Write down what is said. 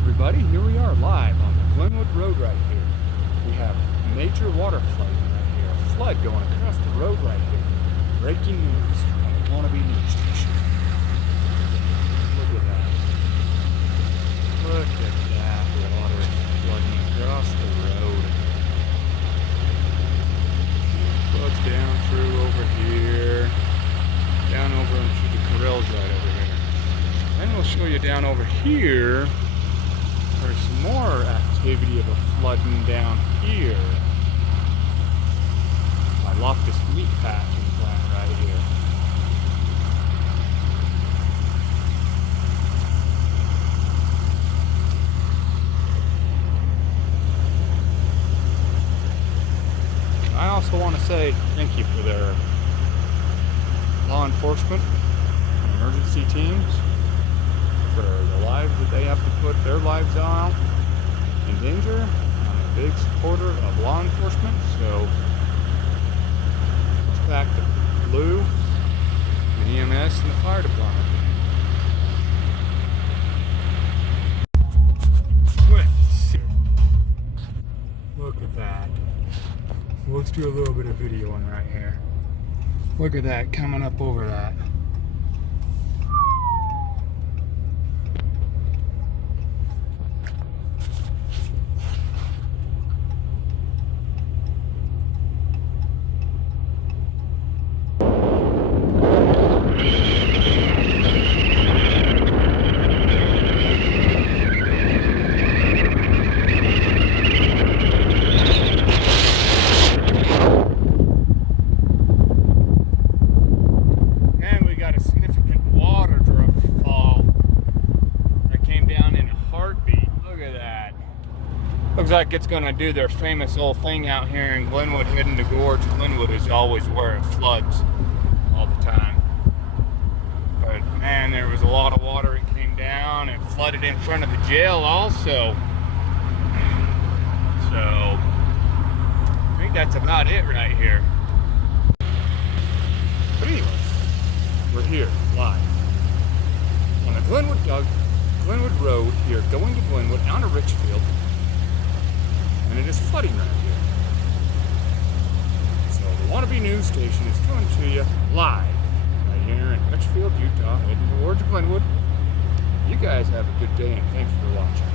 everybody, here we are live on the Glenwood Road right here. We have major water flooding right here, a flood going across the road right here. Breaking news on the Wannabe News Station. Look at that. Look at that water flooding across the road. Floods down through over here, down over into the corrals right over here. Then we'll show you down over here. There's some more activity of a flooding down here. I locked this meat packing plant right here. I also want to say thank you for their law enforcement and emergency teams for the lives that they have to put their lives out in danger. I'm a big supporter of law enforcement, so let's back the blue, the EMS, and the fire department. Look at that. Let's do a little bit of videoing right here. Look at that coming up over that. Looks like it's going to do their famous old thing out here in Glenwood, heading to Gorge. Glenwood is always where it floods all the time. But man, there was a lot of water. It came down. It flooded in front of the jail also. So I think that's about it right here. But anyways, we're here live on the Glenwood Road here, going to Glenwood, out of Richfield. And it is flooding right here. So the Wannabe News Station is coming to you live right here in Richfield, Utah, heading towards Glenwood. You guys have a good day and thanks for watching.